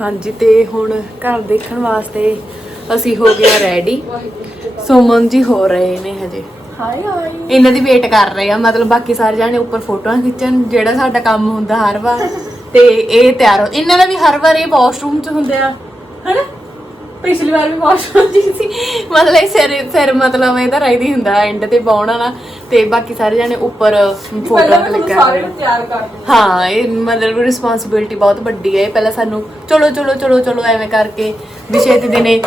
ਹਾਂਜੀ ਤੇ ਹੁਣ ਘਰ ਦੇਖਣ ਵਾਸਤੇ ਅਸੀਂ ਹੋ ਗਏ ਰੈਡੀ ਸੁਮਨ ਜੀ ਹੋ ਰਹੇ ਨੇ ਹਜੇ। ਹਾਏ ਹਾਏ। ਇਹਨਾਂ ਦੀ ਵੇਟ ਕਰ ਰਹੇ ਆ ਮਤਲਬ ਬਾਕੀ ਸਾਰੇ ਜਾਣੇ ਉੱਪਰ ਫੋਟੋਆਂ ਖਿੱਚਣ ਜਿਹੜਾ ਸਾਡਾ ਕੰਮ ਹੁੰਦਾ ਹਰ ਵਾਰ। ਤੇ ਇਹ ਤਿਆਰ ਹੋ ਇਹਨਾਂ ਦਾ ਵੀ ਹਰ ਵਾਰ ਇਹ ਵਾਸ਼ਰੂਮ 'ਚ ਹੁੰਦੇ ਆ। ਹਨਾ? ਪਿਛਲੀ ਵਾਰ ਵੀ ਵਾਸ਼ਰੂਮ 'ਚ ਸੀ। ਮਤਲਬ ਇਹ ਸਿਰ ਸਿਰ ਮਤਲਬ ਇਹਦਾ ਰਾਈਦੀ ਹੁੰਦਾ ਐਂਡ ਤੇ ਪਾਉਣਾ ਨਾ ਤੇ ਬਾਕੀ ਸਾਰੇ ਜਾਣੇ ਉੱਪਰ ਕਰ ਰਹੇ ਸਾਰੇ ਨੂੰ ਤਿਆਰ ਕਰ ਹਾਂ ਇਹ ਮਤਲਬ ਰਿਸਪਾਂਸਿਬਿਲਟੀ ਬਹੁਤ ਵੱਡੀ ਹੈ। ਇਹ ਪਹਿਲਾਂ ਸਾਨੂੰ ਚਲੋ ਚਲੋ ਚਲੋ ਚਲੋ ਐਵੇਂ ਕਰਕੇ ਵੀ ਛੇਤੀ ਦਿਨੇ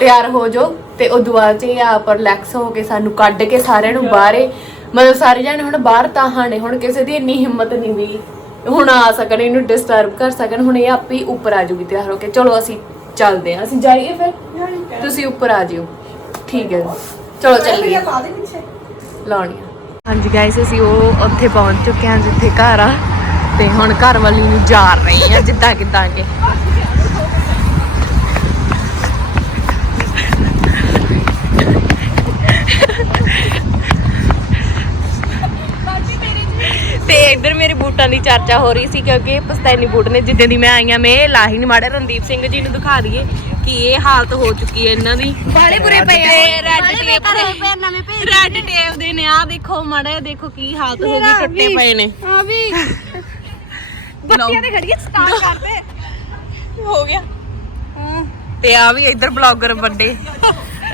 ਤਿਆਰ ਹੋ ਜਾਓ ਤੇ ਉਹ ਦੁਆ ਚ ਆਪ ਰਿਲੈਕਸ ਹੋ ਕੇ ਸਾਨੂੰ ਕੱਢ ਕੇ ਸਾਰਿਆਂ ਨੂੰ ਬਾਹਰੇ। ਮਤਲਬ ਸਾਰੇ ਜਾਣੇ ਹੁਣ ਬਾਹਰ ਤਾਂ ਹਾਣੇ ਹੁਣ ਕਿਸੇ ਦੀ ਇੰਨੀ ਹਿੰਮਤ ਨਹੀਂ ਵੀ ਹੁਣ ਆ ਸਕਣ ਇਹਨੂੰ ਡਿਸਟਰਬ ਕਰ ਸਕਣ। ਹੁਣ ਇਹ ਆਪੇ ਹੀ ਉੱਪਰ ਆ ਜੂਗੀ ਤਿਆਰ ਹੋ ਕੇ। ਚਲੋ ਅਸੀਂ ਚੱਲਦੇ ਹਾਂ। ਅਸੀਂ ਜਾਈਏ ਫਿਰ? ਤੁਸੀਂ ਉੱਪਰ ਆ ਜਿਓ। ਠੀਕ ਹੈ। ਚਲੋ ਚੱਲੀਏ। ਲਾਉਣੀ ਆ। ਹਾਂਜੀ ਗਾਇਸ ਅਸੀਂ ਉਹ ਉੱਥੇ ਪਹੁੰਚ ਚੁੱਕੇ ਹਾਂ ਜਿੱਥੇ ਘਰ ਆ। ਤੇ ਹੁਣ ਘਰ ਵਾਲੀ ਨੂੰ ਜਾ ਰਹੇ ਆ ਜਿੱਦਾਂ ਕਿਦਾਂ ਕੇ। ਇੱਧਰ ਮੇਰੇ ਬੂਟਾਂ ਦੀ ਚਰਚਾ ਹੋ ਰਹੀ ਸੀ ਕਿਉਂਕਿ ਪਸਤੈਨੀ ਬੂਟ ਨੇ ਜਿੱਦਾਂ ਦੀ ਮੈਂ ਆਈ ਆ ਮੈਂ ਲਾਹੀ ਨਹੀਂ ਮਾੜੇ ਰਣਦੀਪ ਸਿੰਘ ਜੀ ਨੂੰ ਦਿਖਾ ਦਈਏ ਕਿ ਇਹ ਹਾਲਤ ਹੋ ਚੁੱਕੀ ਹੈ ਇਹਨਾਂ ਦੀ। ਬਾਲੇ ਬੁਰੇ ਪਏ ਆ। ਰੈੱਡ ਟੇਪ ਦੇ ਰੈੱਡ ਟੇਪ ਦੇ ਨੇ ਆ ਦੇਖੋ ਮਾੜਾ ਦੇਖੋ ਕੀ ਹਾਲਤ ਹੋ ਗਈ ਟੁੱਟੇ ਪਏ ਨੇ। ਆ ਵੀ। ਬੱਤੀਆਂ ਤੇ ਖੜੀਆਂ ਸਟਾਰਟ ਕਰਦੇ ਹੋ ਗਿਆ। ਤੇ ਆ ਵੀ ਇੱਧਰ ਬਲੌਗਰ ਵੱਡੇ।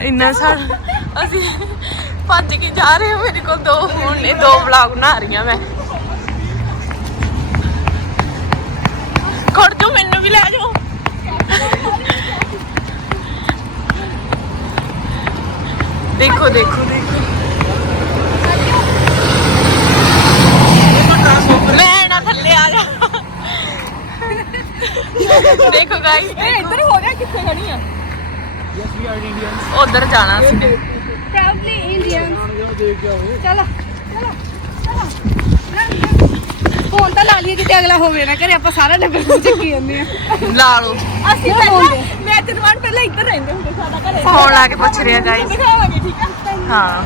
ਇੰਨਾ ਸਾਰਾ ਅਸੀਂ ਭੱਜ ਕੇ ਜਾ ਰਹੇ ਹਾਂ ਮੇਰੇ ਕੋਲ ਦੋ ਫੋਨ ਨੇ ਦੋ ਵਲੌਗ ਬਣਾ ਰਹੀਆਂ ਮੈਂ ਖੜ ਜੋ ਮੈਨੂੰ ਵੀ ਲੈ ਜਾਓ ਦੇਖੋ ਦੇਖੋ ਦੇਖੋ ਮੈਂ ਨਾ ਥੱਲੇ ਆ ਜਾ ਦੇਖੋ ਗਾਇਸ ਇਹ ਇੱਧਰ ਹੀ ਹੋ ਗਿਆ ਕਿੱਥੇ ਖੜੀ ਆ ਉਧਰ ਜਾਣਾ ਸੀ ਪ੍ਰਾਊਡਲੀ ਇੰਡੀਅਨ ਚਲੋ ਚਲੋ ਫੋਨ ਤਾਂ ਲਾ ਲਈਏ ਕਿਤੇ ਅਗਲਾ ਹੋਵੇ ਨਾ ਕਰੇ ਆਪਾਂ ਸਾਰਾ ਨੰਬਰ ਨੂੰ ਚੱਕੀ ਜਾਂਦੇ ਆ ਲਾ ਲਓ। ਅਸੀਂ ਪਹਿਲਾਂ ਮੈਂ ਤੇ ਦਵਾਨ ਪਹਿਲਾਂ ਇੱਧਰ ਰਹਿੰਦੇ ਹੁੰਦੇ ਸਾਡਾ ਘਰੇ। ਫੋਨ ਲਾ ਕੇ ਪੁੱਛ ਰਿਹਾ ਗਾਇਸ ਦਿਖਾਵਾਂਗੇ ਠੀਕ ਆ? ਹਾਂ।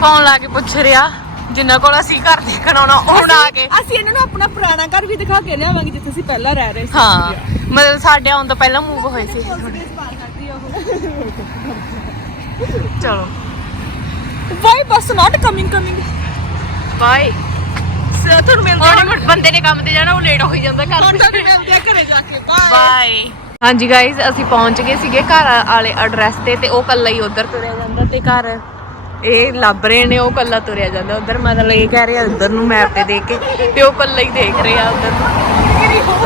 ਫੋਨ ਲਾ ਕੇ ਪੁੱਛ ਰਿਹਾ ਜਿੰਨਾ ਕੋਲ ਅਸੀਂ ਘਰ ਦੇਖਣ ਆਉਣਾ ਉਹ ਹੁਣ ਆ ਕੇ। ਅਸੀਂ ਇਹਨਾਂ ਨੂੰ ਆਪਣਾ ਪੁਰਾਣਾ ਘਰ ਵੀ ਦਿਖਾ ਕੇ ਲਿਆਵਾਂਗੇ ਜਿੱਥੇ ਅਸੀਂ ਪਹਿਲਾਂ ਰਹਿ ਰਹੇ ਸੀ। ਹਾਂ। ਮਤਲਬ ਸਾਡੇ ਆਉਣ ਤੋਂ ਪਹਿਲਾਂ ਮੂਵ ਹੋਏ ਸੀ। ਚਲੋ why bus not coming coming bye sir ਤੁਹਾਨੂੰ ਮਿਲਦੇ ਹੁਣ ਬੰਦੇ ਨੇ ਕੰਮ ਤੇ ਜਾਣਾ ਉਹ ਲੇਟ ਹੋ ਜਾਂਦਾ ਹੁਣ ਘਰ ਤੁਹਾਨੂੰ ਮਿਲਦੇ ਆ ਘਰੇ ਜਾ ਕੇ। ਬਾਏ ਬਾਏ ਹਾਂਜੀ ਗਾਇਜ਼ ਅਸੀਂ ਪਹੁੰਚ ਗਏ ਸੀਗੇ ਘਰ ਵਾਲੇ ਐਡਰੈਸ ਤੇ ਤੇ ਉਹ ਕੱਲਾ ਹੀ ਉਧਰ ਤੁਰਿਆ ਜਾਂਦਾ ਤੇ ਘਰ। ਇਹ ਲੱਭ ਰਹੇ ਨੇ ਉਹ ਕੱਲਾ ਤੁਰਿਆ ਜਾਂਦਾ। ਉਧਰ ਮਤਲਬ ਇਹ ਕਹਿ ਰਿਹਾ ਉਧਰ ਨੂੰ ਮੈਪ ਤੇ ਦੇਖ ਕੇ ਤੇ ਉਹ ਕੱਲਾ ਹੀ ਦੇਖ ਰਿਹਾ ਉਧਰ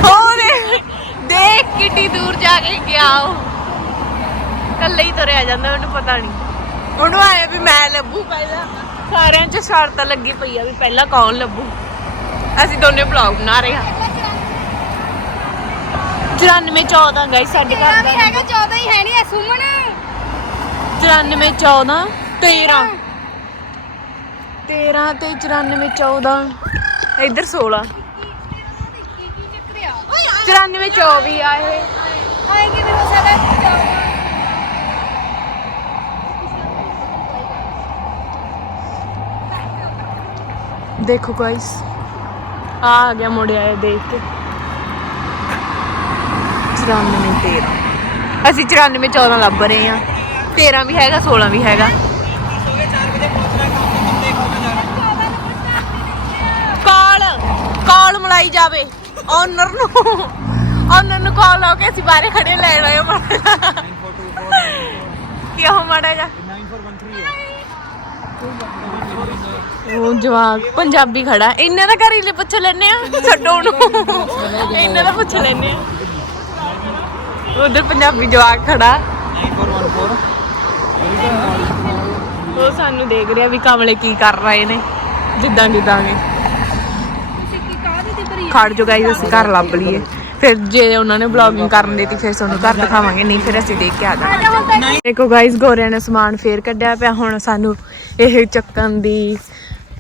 ਹੋ ਦੇਖ ਦੇਖ ਕਿੱਡੀ ਦੂਰ ਜਾ ਕੇ ਗਿਆ ਉਹ। ਕੱਲਾ ਹੀ ਤੁਰਿਆ ਜਾਂਦਾ ਉਹਨੂੰ ਪਤਾ ਨਹੀਂ। ਉਹਨੂੰ ਆਇਆ ਵੀ ਮੈਂ ਲੱਭੂ ਪਹਿਲਾਂ। ਸਾਰਿਆਂ 'ਚ ਸ਼ਰਤ ਲੱਗੀ ਪਈ ਆ ਵੀ ਪਹਿਲਾਂ ਕੌਣ ਲੱਭੂ। ਅਸੀਂ ਦੋਨੇ ਬਲੌਗ ਬਣਾ ਰਹੇ ਹਾਂ। 94 14 ਗਾਇਸ ਸਾਡੇ ਘਰ ਦਾ। ਹੈਗਾ 14 ਹੀ ਹੈ ਨਹੀਂ ਸੁਮਨ। 94 14 13 13 ਤੇ 94 14 ਇੱਧਰ 16 94 24 ਆ? ਇਹ। ਆਏਗੇ ਵੀ ਹੋ ਸਕਦਾ ਦੇਖੋ ਗਾਇਸ ਆ ਆ ਗਿਆ ਮੁੰਡਿਆ ਇਹ ਦੇਖ ਕੇ 94 13 ਅਸੀਂ 94 14 ਲੱਭ ਰਹੇ ਆ 13 ਵੀ ਹੈਗਾ 16 ਵੀ ਹੈਗਾ ਕਾਲ ਕਾਲ ਮਲਾਈ ਜਾਵੇ ਓਨਰ ਨੂੰ ਓਨਰ ਨੂੰ ਕਾਲ ਲਾ ਕੇ ਅਸੀਂ ਬਾਹਰੇ ਖੜੇ ਲੈ ਰਹੇ ਹਾਂ ਕੀ ਹੋ ਮਾੜਾ ਜਾ ਉਹ ਜਵਾਕ ਪੰਜਾਬੀ ਖੜਾ। ਇਹਨਾਂ ਦਾ ਘਰ ਹੀ ਲੈ ਪੁੱਛ ਲੈਨੇ ਆ, ਛੱਡੋ ਉਹਨੂੰ। ਇਹਨਾਂ ਦਾ ਪੁੱਛ ਲੈਨੇ ਆ। ਉਧਰ ਪੰਜਾਬੀ ਜਵਾਕ ਖੜਾ। ਉਹ ਸਾਨੂੰ ਦੇਖ ਰਿਹਾ ਵੀ ਕਮਲੇ ਕੀ ਕਰ ਰਹੇ ਨੇ। ਜਿੱਦਾਂ ਜਿੱਦਾਂ ਵੀ। ਖੜ ਜੋ ਗਾਈਸ ਅਸੀਂ ਘਰ ਲੱਭ ਲਈਏ। ਫਿਰ ਜੇ ਉਹਨਾਂ ਨੇ ਵਲੌਗਿੰਗ ਕਰਨ ਦੇਤੀ, ਫਿਰ ਤੁਹਾਨੂੰ ਘਰ ਦਿਖਾਵਾਂਗੇ। ਨਹੀਂ, ਫਿਰ ਅਸੀਂ ਦੇਖ ਕੇ ਆ ਜਾਵਾਂਗੇ। ਦੇਖੋ ਗਾਈਸ ਗੋਰਿਆਂ ਨੇ ਸਮਾਨ ਫੇਰ ਕੱਢਿਆ ਪਿਆ। ਹੁਣ ਸਾਨੂੰ ਇਹ ਚੱਕਣ ਦੀ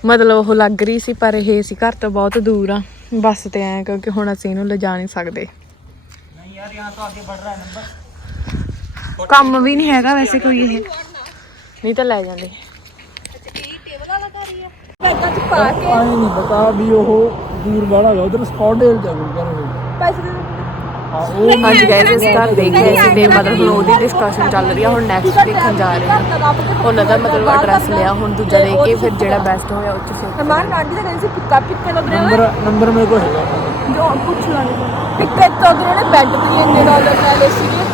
ਮਤਲਬ ਉਹ ਲੱਗ ਰਹੀ ਸੀ ਪਰ ਇਹ ਅਸੀਂ ਘਰ ਤੋਂ ਬਹੁਤ ਦੂਰ ਆ। ਬੱਸ ਤੇ ਆਏ ਕਿਉਂਕਿ ਹੁਣ ਅਸੀਂ ਇਹਨੂੰ ਲਿਜਾ ਨਹੀਂ ਸਕਦੇ। ਕੰਮ ਵੀ ਨਹੀਂ ਹੈਗਾ ਵੈਸੇ ਕੋਈ ਇਹ। ਨਹੀਂ ਤਾਂ ਲੈ ਜਾਂਦੇ। ਬੈਗਾਂ ਚ ਪਾ ਕੇ ਆਏ ਨਹੀਂ ਪਤਾ ਵੀ ਉਹ ਦੂਰ ਵਾਲਾ ਹੈਗਾ ਉਧਰ ਸਪੌਟ ਡੇਲ ਜਾਊਗਾ ਘਰ ਪੈਸੇ ਦੇ। ਹਾਂਜੀ ਗਾਇਸ ਇਸ ਘਰ ਦੇਖ ਰਹੇ ਸੀ ਤੇ ਮਤਲਬ ਹੁਣ ਉਹਦੀ ਡਿਸਕਸ਼ਨ ਚੱਲ ਰਹੀ ਆ ਹੁਣ ਨੈਕਸਟ ਦੇਖਣ ਜਾ ਰਹੇ ਹਾਂ। ਉਹਨਾਂ ਦਾ ਮਤਲਬ ਐਡਰੈਸ ਲਿਆ ਹੁਣ ਦੂਜਾ ਦੇ ਕੇ ਫਿਰ ਜਿਹੜਾ ਬੈਸਟ ਹੋਇਆ ਉਹ ਚ ਫਿਰ ਹਮਾਰ ਆਂਟੀ ਦਾ ਕਹਿੰਦੀ ਸੀ ਪਿੱਕਾ ਪਿੱਕੇ ਲੱਗ ਰਿਹਾ ਨੰਬਰ ਨੰਬਰ ਮੇਰੇ ਕੋਲ ਹੈਗਾ। ਜੋ ਪੁੱਛ ਲਾਂਗੇ ਪਿੱਕੇ ਤੋਂ ਅਗਰ ਉਹਨੇ ਬੈੱਡ ਵੀ ਇੰਨੇ ਡਾਲਰ ਲੈ ਲਏ ਸੀਗੇ।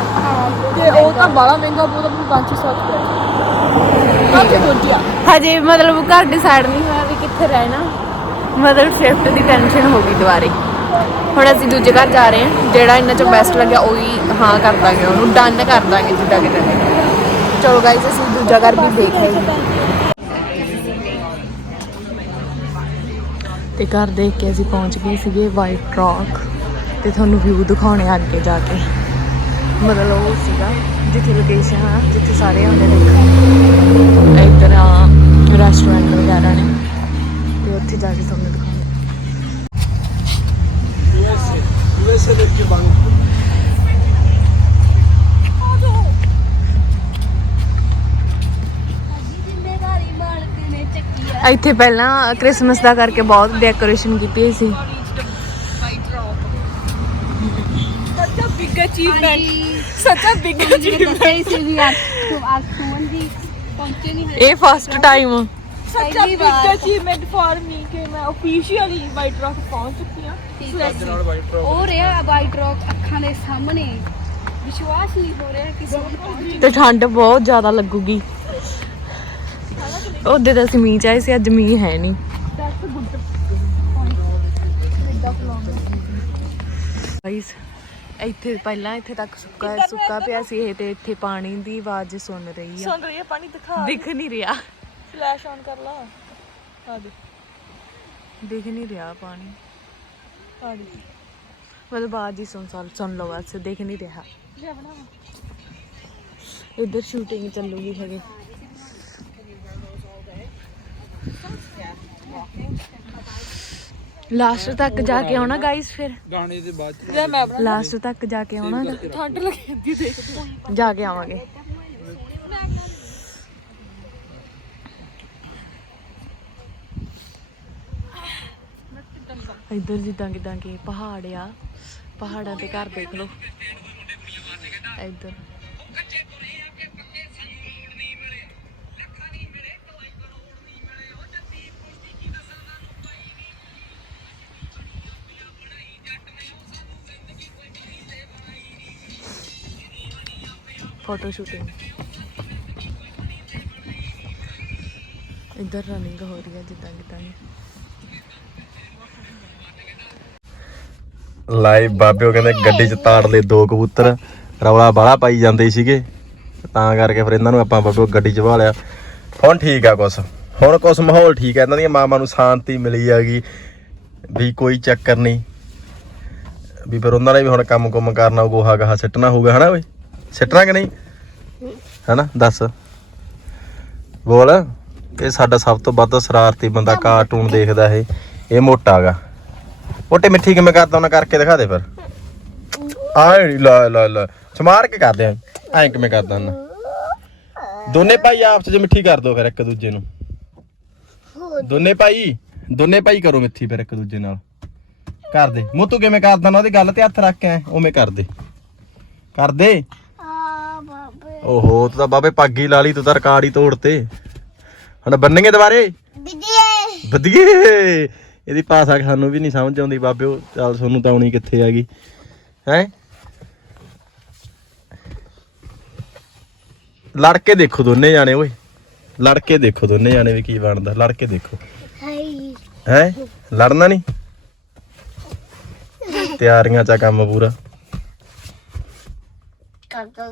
ਤੇ ਉਹ ਤਾਂ ਬੜਾ ਮਹਿੰਗਾ ਉਹ ਤਾਂ 500 ਰੁਪਏ ਹਜੇ ਮਤਲਬ ਘਰ ਡਿਸਾਈਡ ਨਹੀਂ ਹੋਇਆ ਵੀ ਕਿੱਥੇ ਰਹਿਣਾ। ਮਤਲਬ ਸ਼ਿਫਟ ਦੀ ਟੈਨਸ਼ਨ ਹੋ ਗਈ ਦੁਬਾਰੇ। ਹੁਣ ਅਸੀਂ ਦੂਜੇ ਘਰ ਜਾ ਰਹੇ ਹਾਂ, ਜਿਹੜਾ ਇਹਨਾਂ ਚੋਂ ਬੈਸਟ ਲੱਗਿਆ ਉਹੀ ਹਾਂ ਕਰ ਦਾਂਗੇ ਉਹਨੂੰ ਡਨ ਕਰ ਦਾਂਗੇ ਜਿੱਦਾਂ ਕਿਤੇ ਚਲੋ ਗਾਈਸ ਅਸੀਂ ਦੂਜਾ ਘਰ ਵੀ ਦੇਖ ਰਹੇ ਤੇ ਘਰ ਦੇਖ ਕੇ ਅਸੀਂ ਪਹੁੰਚ ਗਏ ਸੀਗੇ ਵਾਈਟ ਰੌਕ ਤੇ ਤੁਹਾਨੂੰ ਵਿਊ ਦਿਖਾਉਣੇ ਆ ਅੱਗੇ ਜਾ ਕੇ। ਮਤਲਬ ਉਹ ਸੀਗਾ, ਜਿੱਥੇ ਲੋਕੇਸ਼ਨ ਆ, ਜਿੱਥੇ ਸਾਰੇ ਆਉਂਦੇ ਨੇ। ਨੇ ਚੱਕੀ ਆ ਇੱਥੇ ਪਹਿਲਾਂ ਕ੍ਰਿਸਮਸ ਦਾ ਕਰਕੇ ਬਹੁਤ ਡੈਕੋਰੇਸ਼ਨ ਕੀਤੀ ਹੋਈ ਸੀ। ਸੱਚ ਬਿਗ ਅਚੀਵਮੈਂਟ ਸੱਚ ਬਿਗ ਅਚੀਵਮੈਂਟ ਸੀ ਵੀ ਅੱਜ ਅੱਜ ਸੁਮਨ ਜੀ ਪਹੁੰਚੇ ਨਹੀਂ ਹਲੇ ਇਹ ਫਸਟ ਟਾਈਮ ਸੱਚ ਪਹਿਲੀ ਬਿਗ। ਅਚੀਵਮੈਂਟ ਫॉर ਮੀ ਕਿ ਮੈਂ ਆਫੀਸ਼ੀਅਲੀ ਵਾਈਟ ਰੌਕ ਪਹੁੰਚ ਚੁੱਕੀ ਹਾਂ। ਨਾਲ ਵਾਈਟ ਰੌਕ ਉਹ ਰਿਹਾ ਵਾਈਟ ਰੌਕ ਅੱਖਾਂ ਦੇ ਸਾਹਮਣੇ। ਵਿਸ਼ਵਾਸ ਨਹੀਂ ਹੋ ਰਿਹਾ ਕਿ ਤੇ ਠੰਡ ਬਹੁਤ ਜ਼ਿਆਦਾ ਲੱਗੂਗੀ। ਉਹਦੇ ਤਾਂ ਅਸੀਂ ਮੀਂਹ ਚਾਹੇ ਸੀ ਅੱਜ ਮੀਂਹ ਹੈ ਨਹੀਂ। ਗਾਈਸ ਇੱਥੇ ਪਹਿਲਾਂ ਇੱਥੇ ਤੱਕ ਸੁੱਕਾ ਸੁੱਕਾ ਪਿਆ ਸੀ ਇਹ ਤੇ ਇੱਥੇ ਪਾਣੀ ਦੀ ਆਵਾਜ਼ ਸੁਣ ਰਹੀ ਆ। ਸੁਣ ਰਹੀ ਹੈ ਪਾਣੀ ਦਿਖਾ। ਦਿਖ ਨਹੀਂ ਰਿਹਾ। ਫਲੈਸ਼ ਆਨ ਕਰ ਲਾ। ਆ ਦੇ। ਦਿਖ ਨਹੀਂ ਰਿਹਾ ਪਾਣੀ। ਆ ਦੇ। ਮਤਲਬ ਆਵਾਜ਼ ਹੀ ਸੁਣ ਸੁਣ- ਸੁਣ ਲਓ ਬਸ ਦਿਖ ਨਹੀਂ ਰਿਹਾ। ਇੱਧਰ ਸ਼ੂਟਿੰਗ ਚੱਲੂਗੀ ਹਜੇ। ਲਾਸਟ ਤੱਕ ਜਾ ਕੇ ਆਉਣਾ ਗਾਈਸ ਫਿਰ? ਗਾਣੇ ਦੇ ਬਾਅਦ ਲੈ ਮੈਂ ਬਣਾ ਲਾਸਟ ਤੱਕ ਜਾ ਕੇ ਆਉਣਾ ਠੰਡ ਲੱਗਦੀ ਦੇਖ ਤੂੰ। ਜਾ ਕੇ ਆਵਾਂਗੇ। ਇੱਧਰ ਜਿੱਦਾਂ ਕਿਦਾਂ ਕਿ ਪਹਾੜ ਆ। ਪਹਾੜਾਂ ਤੇ ਘਰ ਦੇਖ ਲਓ। ਇੱਧਰ। ਫੋਟੋ ਸ਼ੂਟਿੰਗ ਇੱਧਰ ਰਨਿੰਗ ਹੋ ਰਹੀ ਹੈ ਜਿੱਦਾਂ ਕਿਦਾਂ ਲਾਈਵ ਬਾਬਿਓ ਕਹਿੰਦੇ ਗੱਡੀ 'ਚ ਤਾੜ ਲਏ ਦੋ ਕਬੂਤਰ, ਰੌਲਾ ਬਾਲਾ ਪਾਈ ਜਾਂਦੇ ਸੀਗੇ। ਤਾਂ ਕਰਕੇ ਫਿਰ ਇਹਨਾਂ ਨੂੰ ਆਪਾਂ ਬਾਬਿਓ ਗੱਡੀ 'ਚ ਵਾ ਲਿਆ। ਹੁਣ ਠੀਕ ਆ ਕੁਛ। ਹੁਣ ਕੁਛ ਮਾਹੌਲ ਠੀਕ ਆ, ਇਹਨਾਂ ਦੀਆਂ ਮਾਮਾ ਨੂੰ ਸ਼ਾਂਤੀ ਮਿਲੀ ਹੈਗੀ, ਵੀ ਕੋਈ ਚੱਕਰ ਨਹੀਂ। ਵੀ ਫਿਰ ਉਹਨਾਂ ਨੇ ਵੀ ਹੁਣ ਕੰਮ ਕੁਮ ਕਰਨਾ ਗੋਹਾ ਗਾਹਾ ਸਿੱਟਣਾ ਹੋਊਗਾ, ਹਨਾ ਓਏ ਸਿੱਟਣਾ ਕਿ ਨਹੀਂ? ਹਨਾ ਦੱਸ। ਬੋਲ। ਇਹ ਸਾਡਾ ਸਭ ਤੋਂ ਵੱਧ ਸ਼ਰਾਰਤੀ ਬੰਦਾ ਕਾਰਟੂਨ ਦੇਖਦਾ ਇਹ। ਇਹ ਮੋਟਾ ਗਾ। ਮੋਟੇ ਮਿੱਠੀ ਕਿਵੇਂ ਕਰਦਾ ਉਹਨਾਂ ਕਰਕੇ ਦਿਖਾ ਦੇ ਫਿਰ। ਆਏ ਨੀ, ਲੈ ਲੈ ਲੈ। ਸਮਾਰ ਕੇ ਕਰਦੇ ਆ। ਐਂ ਕਿਵੇਂ ਕਰਦਾ ਉਹਨਾਂ? ਦੋਨੇ ਭਾਈ ਆਪਸ ਵਿੱਚ ਮਿੱਠੀ ਕਰ ਦੋ ਫਿਰ ਇੱਕ ਦੂਜੇ ਨੂੰ। ਦੋਨੇ ਭਾਈ ਦੋਨੇ ਭਾਈ ਕਰੋ ਮਿੱਠੀ ਫਿਰ ਇੱਕ ਦੂਜੇ ਨਾਲ। ਕਰ ਦੇ ਮੂੰਹ ਤੂੰ ਕਿਵੇਂ ਕਰਦਾ? ਨਾ ਉਹਦੀ ਗੱਲ ਤੇ ਹੱਥ ਰੱਖ ਕੇ ਐਂ, ਉਵੇਂ ਕਰ ਦੇ ਕਰ ਦੇ ਓਹੋ ਤੂੰ ਤਾਂ ਬਾਬੇ ਪੱਗ ਲਾ ਲਈ ਤੂੰ ਤਾਂ ਰਿਕਾਰਡ ਹੀ ਤੋੜਤੇ। ਹੁਣ ਬੰਨਗੇ ਦੁਬਾਰੇ? ਵਧੀਆ ਇਹਦੀ ਭਾਸ਼ਾ ਸਾਨੂੰ ਵੀ ਨਹੀਂ ਸਮਝ ਆਉਂਦੀ ਬਾਬਿਓ ਚੱਲ ਤੁਹਾਨੂੰ ਤਾਂ ਆਉਣੀ ਕਿੱਥੇ ਹੈਗੀ ਹੈ? ਲੜ ਕੇ ਦੇਖੋ ਦੋਨੇ ਜਾਣੇ ਓਏ। ਲੜ ਕੇ ਦੇਖੋ ਦੋਨੇ ਜਾਣੇ ਵੀ ਕੀ ਬਣਦਾ ਲੜ ਕੇ ਦੇਖੋ ਹੈ? ਲੜਨਾ ਨਹੀਂ? ਤਿਆਰੀਆਂ ਚ ਆ ਕੰਮ ਪੂਰਾ। ਕਰ ਦੋ